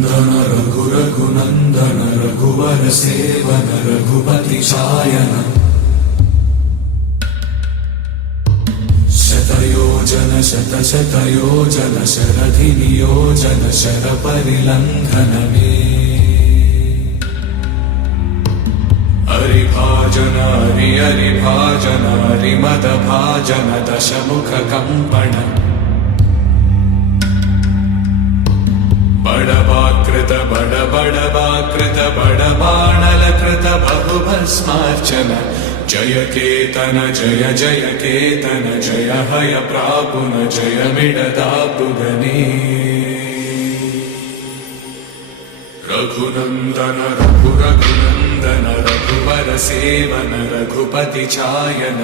रघुनन्दन रघुरघुनन्दन रघुवर seven Raghupati चायन शतयोजन शतशतयोजन शरधि नियोजन शरपरिलङ्घन मे हरिभाजन हरिभाजन हरिमदभाजन दशमुख कंपन बड़वाकृत बड़वाकृत बड़बाणलकृत बहुभस्मार्चन जय केतन जय जय केतन जय हय प्रापुन जय मिडदापुगने रघुनन्दन रघुरघुनन्दन रघुवर सेवन रघुपति चायन।